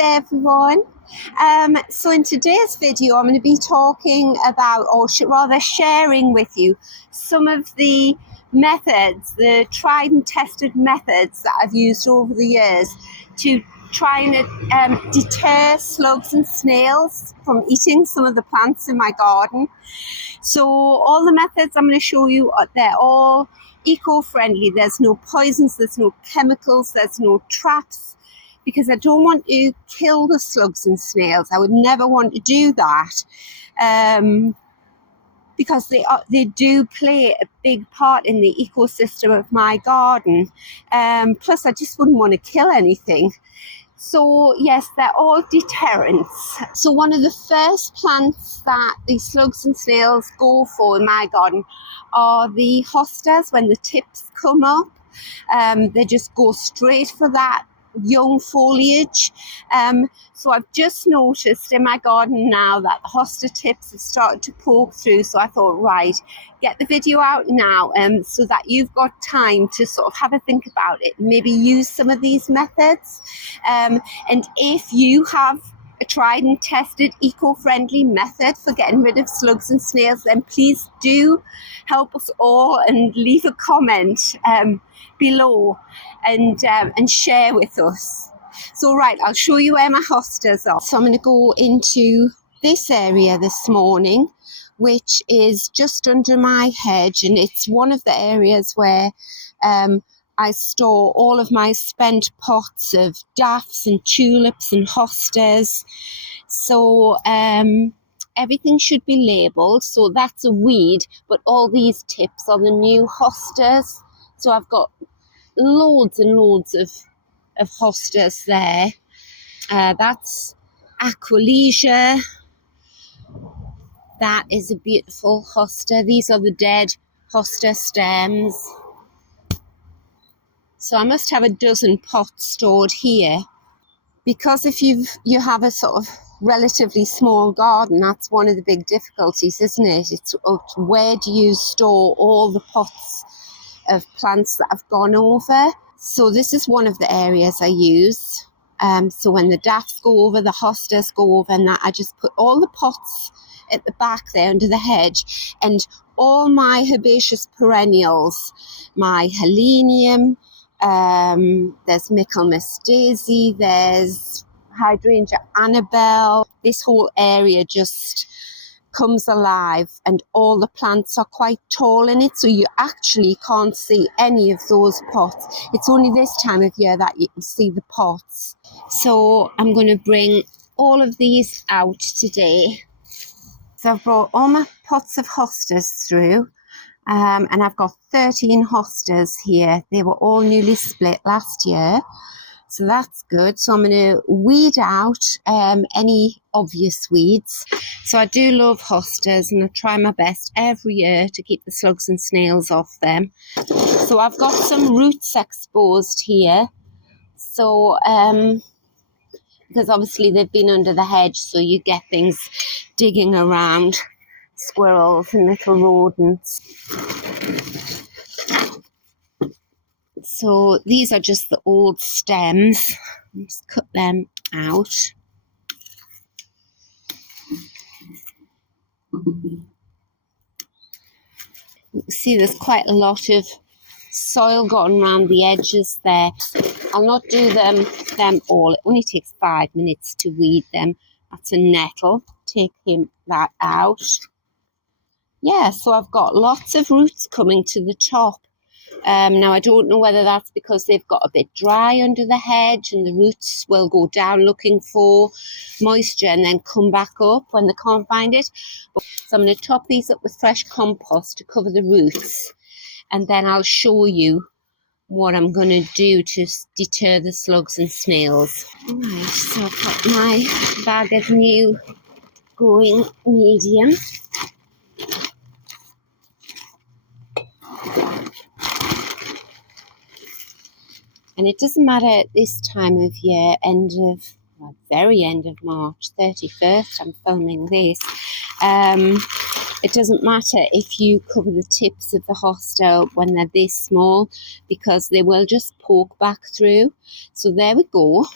there everyone. So in today's video I'm going to be talking about, or rather sharing with you, some of the methods, the tried and tested methods that I've used over the years to try and deter slugs and snails from eating some of the plants in my garden. So all the methods I'm going to show you, they're all eco-friendly. There's no poisons, there's no chemicals, there's no traps, because I don't want to kill the slugs and snails. I would never want to do that, because they do play a big part in the ecosystem of my garden. Plus I just wouldn't want to kill anything. So yes, they're all deterrents. So one of the first plants that the slugs and snails go for in my garden are the hostas. When the tips come up, they just go straight for that young foliage. So I've just noticed in my garden now that the hosta tips have started to poke through, so I thought, right, get the video out now, so that you've got time to sort of have a think about it, maybe use some of these methods, and if you have a tried and tested eco-friendly method for getting rid of slugs and snails, then please do help us all and leave a comment below and share with us. So right, I'll show you where my hostas are. So I'm going to go into this area this morning, which is just under my hedge, and it's one of the areas where I store all of my spent pots of daffs and tulips and hostas. So everything should be labelled. So that's a weed, but all these tips are the new hostas. So I've got loads and loads of hostas there. That's Aqualesia. That is a beautiful hosta. These are the dead hosta stems. So I must have a dozen pots stored here, because if you have a sort of relatively small garden, that's one of the big difficulties, isn't it? It's where do you store all the pots of plants that have gone over. So this is one of the areas I use. So when the daffs go over, the hostas go over, and that I just put all the pots at the back there under the hedge, and all my herbaceous perennials, my helenium, there's Michaelmas daisy, there's hydrangea Annabelle. This whole area just comes alive, and all the plants are quite tall in it, so you actually can't see any of those pots. It's only this time of year that you can see the pots. So I'm going to bring all of these out today. So I've brought all my pots of hostas through, and I've got 13 hostas here. They were all newly split last year, so that's good. So I'm going to weed out any obvious weeds. So I do love hostas, and I try my best every year to keep the slugs and snails off them. So I've got some roots exposed here. So because obviously they've been under the hedge, so you get things digging around, squirrels and little rodents. So these are just the old stems. Just cut them out. You can see there's quite a lot of soil gotten around the edges there. I'll not do them all. It only takes 5 minutes to weed them. That's a nettle. Take that out. Yeah, so I've got lots of roots coming to the top. Now I don't know whether that's because they've got a bit dry under the hedge, and the roots will go down looking for moisture and then come back up when they can't find it. So I'm going to top these up with fresh compost to cover the roots, and then I'll show you what I'm going to do to deter the slugs and snails. Right, so I've got my bag of new growing medium. And it doesn't matter at this time of year, very end of March, 31st, I'm filming this. It doesn't matter if you cover the tips of the hosta when they're this small, because they will just poke back through. So there we go.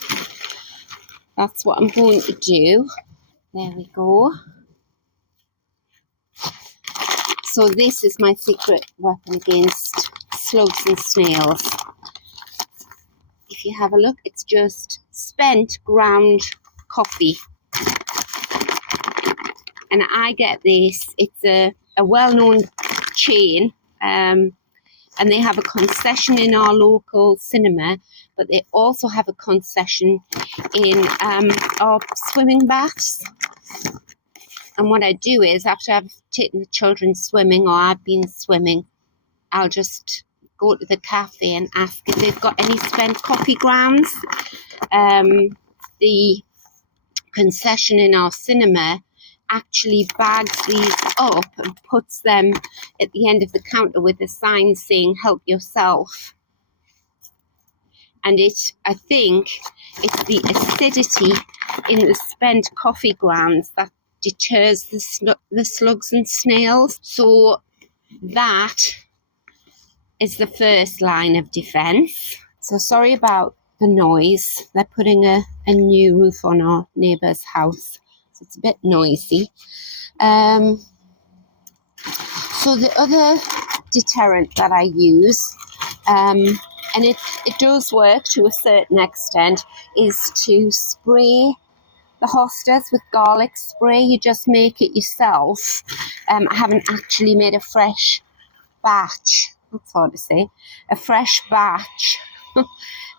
That's what I'm going to do. There we go. So this is my secret weapon against slugs and snails. If you have a look, it's just spent ground coffee. And I get this. It's a well-known chain. And they have a concession in our local cinema, but they also have a concession in our swimming baths. And what I do is, after I've taken the children swimming or I've been swimming, I'll just go to the cafe and ask if they've got any spent coffee grounds. The concession in our cinema actually bags these up and puts them at the end of the counter with a sign saying help yourself. And I think it's the acidity in the spent coffee grounds that deters the slugs and snails. So that is the first line of defense. So sorry about the noise. They're putting a new roof on our neighbour's house, so it's a bit noisy. So the other deterrent that I use, and it does work to a certain extent, is to spray the hostas with garlic spray. You just make it yourself. I haven't actually made a fresh batch, that's hard to say, a fresh batch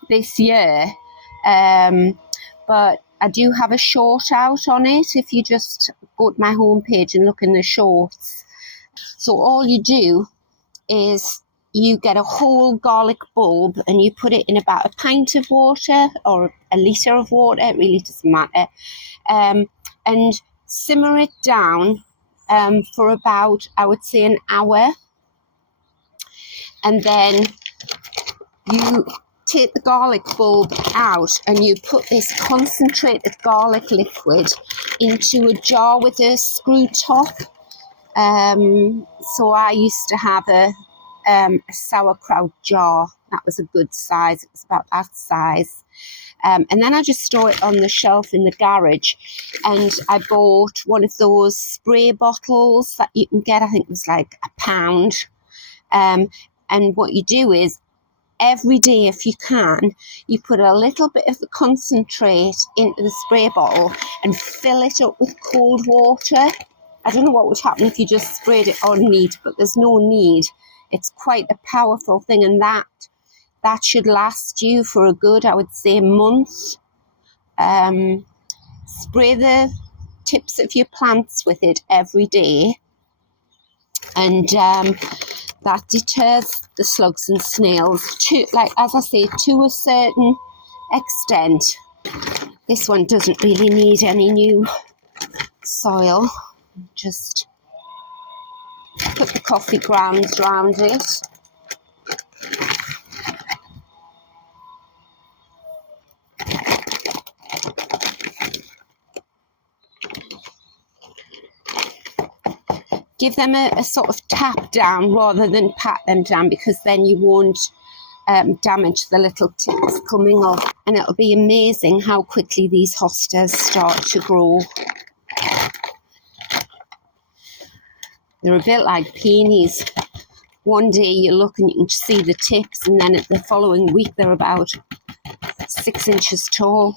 this year. But I do have a short out on it if you just go to my homepage and look in the shorts. So all you do is you get a whole garlic bulb and you put it in about a pint of water or a litre of water, it really doesn't matter, and simmer it down for about, I would say, an hour. And then you take the garlic bulb out and you put this concentrated garlic liquid into a jar with a screw top. So I used to have a sauerkraut jar. That was a good size. It was about that size. And then I just store it on the shelf in the garage. And I bought one of those spray bottles that you can get. I think it was like £1. And what you do is, every day, if you can, you put a little bit of the concentrate into the spray bottle and fill it up with cold water. I don't know what would happen if you just sprayed it on neat, but there's no need. It's quite a powerful thing, and that should last you for a good, I would say, month. Spray the tips of your plants with it every day, and that deters the slugs and snails, as I say, to a certain extent. This one doesn't really need any new soil. Just put the coffee grounds around it. Give them a sort of tap down rather than pat them down, because then you won't damage the little tips coming up. And it'll be amazing how quickly these hostas start to grow. They're a bit like peonies. One day you look and you can see the tips, and then the following week they're about 6 inches tall.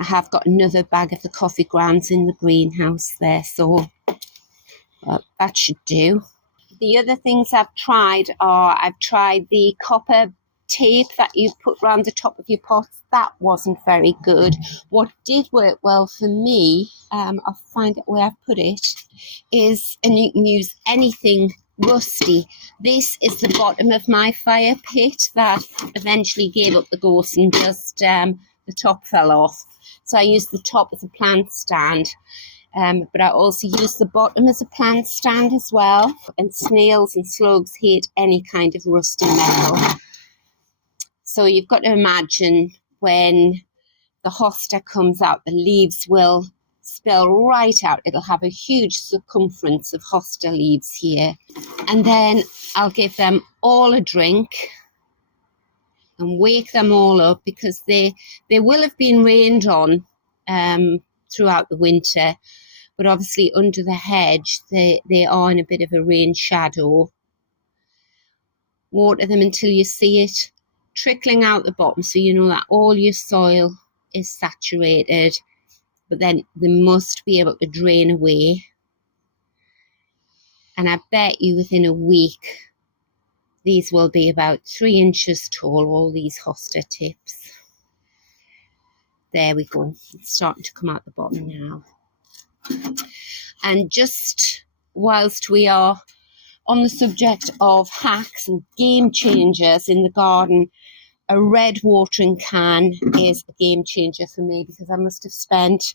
I have got another bag of the coffee grounds in the greenhouse there, so that should do. The other things I've tried the copper tape that you put around the top of your pots. That wasn't very good. What did work well for me, I'll find out where I've put it, is, and you can use anything rusty. This is the bottom of my fire pit that eventually gave up the ghost and just the top fell off. So I used the top as a plant stand. But I also use the bottom as a plant stand as well. And snails and slugs hate any kind of rusty metal. So you've got to imagine when the hosta comes out, the leaves will spill right out. It'll have a huge circumference of hosta leaves here. And then I'll give them all a drink. and wake them all up, because they will have been rained on throughout the winter, but obviously under the hedge they are in a bit of a rain shadow. Water them until you see it trickling out the bottom, so you know that all your soil is saturated, but then they must be able to drain away. And I bet you within a week these will be about 3 inches tall, all these hosta tips. There we go, it's starting to come out the bottom now. And just whilst we are on the subject of hacks and game changers in the garden, a red watering can is a game changer for me, because I must have spent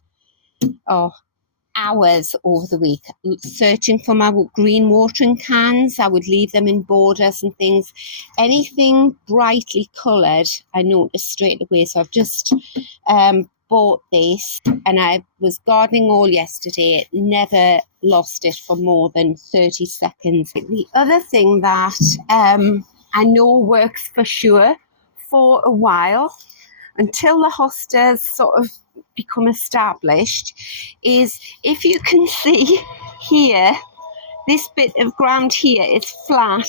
hours over the week searching for my green watering cans. I would leave them in borders and things. Anything brightly coloured I noticed straight away. So I've just bought this, and I was gardening all yesterday, never lost it for more than 30 seconds. The other thing that I know works for sure for a while, until the hostas sort of become established, is if you can see here, this bit of ground here is flat,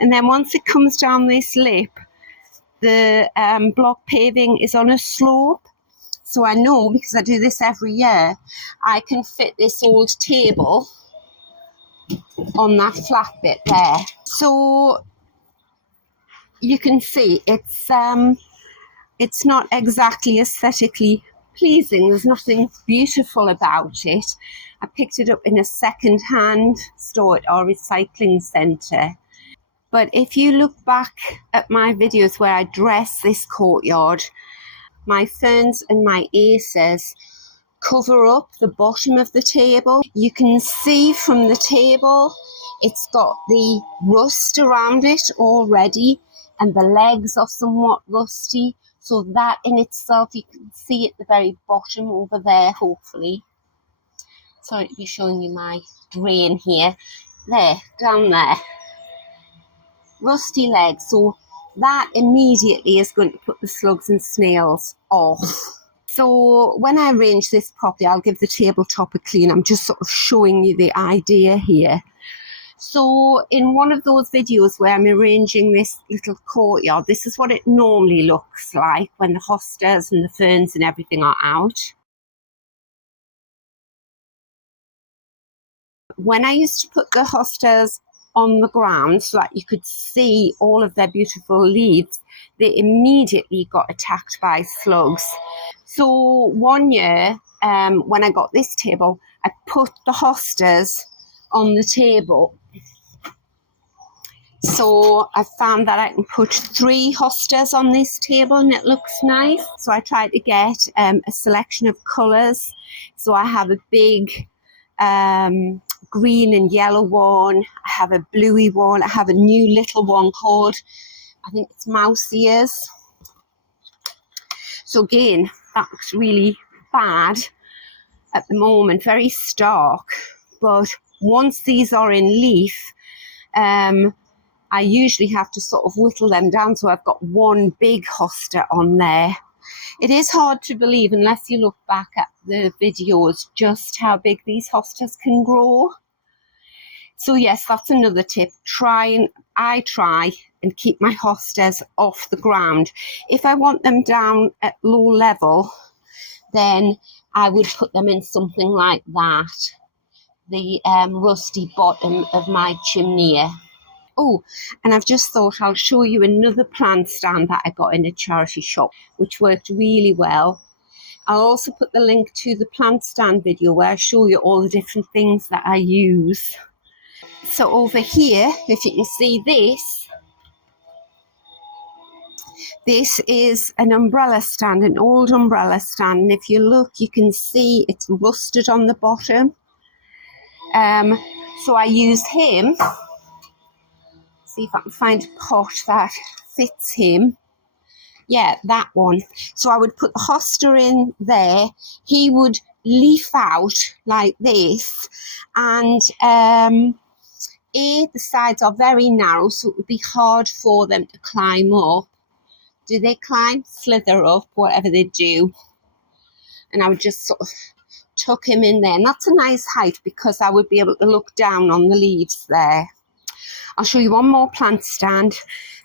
and then once it comes down this lip, the block paving is on a slope. So I know, because I do this every year, I can fit this old table on that flat bit there. So you can see it's not exactly aesthetically pleasing. There's nothing beautiful about it. I picked it up in a second-hand store at our recycling centre. But if you look back at my videos where I dress this courtyard, my ferns and my aces cover up the bottom of the table. You can see from the table it's got the rust around it already, and the legs are somewhat rusty. So that in itself, you can see at the very bottom over there, hopefully. Sorry to be showing you my drain here. There, down there. Rusty legs. So that immediately is going to put the slugs and snails off. So when I arrange this properly, I'll give the tabletop a clean. I'm just sort of showing you the idea here. So in one of those videos where I'm arranging this little courtyard, this is what it normally looks like when the hostas and the ferns and everything are out. When I used to put the hostas on the ground so that you could see all of their beautiful leaves, they immediately got attacked by slugs. So one year, when I got this table, I put the hostas on the table. So I found that I can put 3 hostas on this table and it looks nice. So I tried to get a selection of colours. So I have a big green and yellow one. I have a bluey one. I have a new little one called, I think it's mouse ears. So again, that looks really bad at the moment, very stark. But once these are in leaf, I usually have to sort of whittle them down, so I've got one big hosta on there. It is hard to believe, unless you look back at the videos, just how big these hostas can grow. So yes, that's another tip. I try and keep my hostas off the ground. If I want them down at low level, then I would put them in something like that, the rusty bottom of my chimney. Oh, and I've just thought I'll show you another plant stand that I got in a charity shop, which worked really well. I'll also put the link to the plant stand video where I show you all the different things that I use. So over here, if you can see this is an umbrella stand, an old umbrella stand. And if you look, you can see it's rusted on the bottom. So I used him. See if I can find a pot that fits him. Yeah, that one. So I would put the hosta in there. He would leaf out like this. And the sides are very narrow, so it would be hard for them to climb up. do they climb, slither up, whatever they do. And I would just sort of tuck him in there. And that's a nice height because I would be able to look down on the leaves there. I'll show you one more plant stand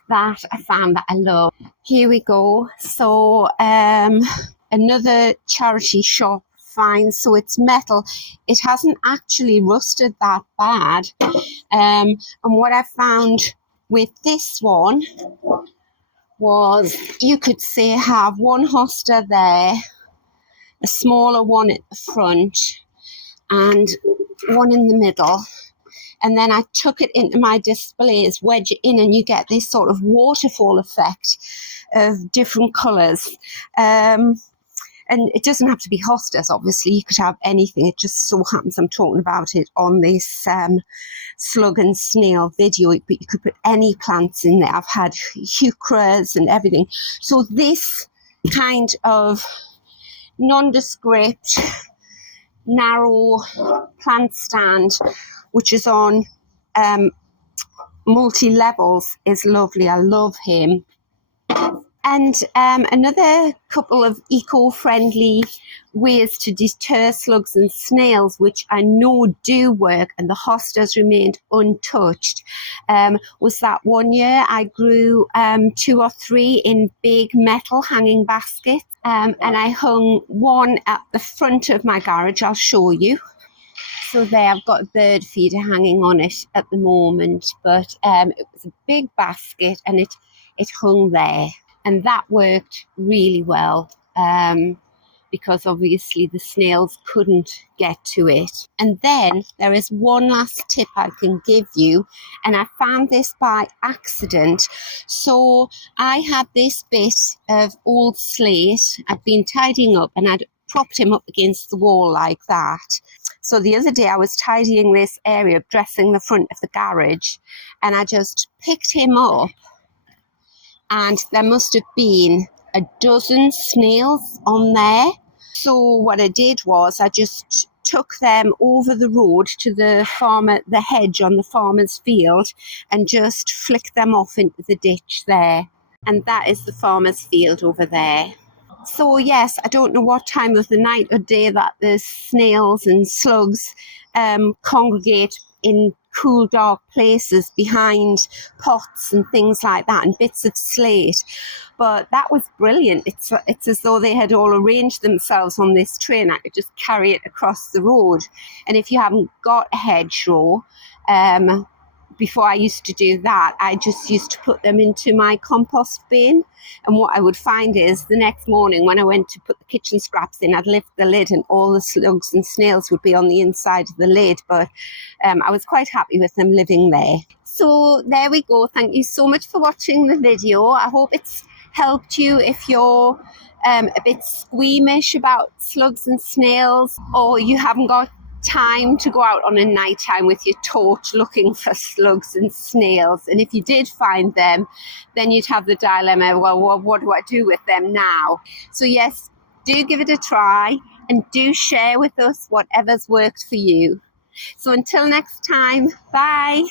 that I found that I love. Here we go. So another charity shop find. So it's metal. It hasn't actually rusted that bad. And what I found with this one was, you could say, have one hosta there, a smaller one at the front, and one in the middle. And then I took it into my displays, wedge it in, and you get this sort of waterfall effect of different colours. And it doesn't have to be hostas, obviously. You could have anything. It just so happens I'm talking about it on this slug and snail video, but you could put any plants in there. I've had heucheras and everything. So this kind of nondescript, narrow plant stand, which is on multi-levels, is lovely. I love him. And another couple of eco-friendly ways to deter slugs and snails, which I know do work, and the hostas remained untouched, was that one year I grew 2 or 3 in big metal hanging baskets, and I hung one at the front of my garage. I'll show you. So there, I've got a bird feeder hanging on it at the moment, but it was a big basket and it hung there. And that worked really well because obviously the snails couldn't get to it. And then there is one last tip I can give you, and I found this by accident. So I had this bit of old slate I'd been tidying up, and I'd propped him up against the wall like that. So the other day I was tidying this area, dressing the front of the garage, and I just picked him up, and there must have been a dozen snails on there. So what I did was I just took them over the road to the hedge on the farmer's field, and just flicked them off into the ditch there. And that is the farmer's field over there. So yes, I don't know what time of the night or day that the snails and slugs congregate in cool, dark places behind pots and things like that, and bits of slate. But that was brilliant. It's as though they had all arranged themselves on this tray, and I could just carry it across the road. And if you haven't got a hedgerow, before I used to do that, I just used to put them into my compost bin. And what I would find is the next morning when I went to put the kitchen scraps in, I'd lift the lid and all the slugs and snails would be on the inside of the lid. But I was quite happy with them living there. So there we go. Thank you so much for watching the video. I hope it's helped you if you're a bit squeamish about slugs and snails, or you haven't got time to go out on a night time with your torch looking for slugs and snails. And if you did find them, then you'd have the dilemma, well, what do I do with them now? So yes, do give it a try, and do share with us whatever's worked for you. So until next time, bye.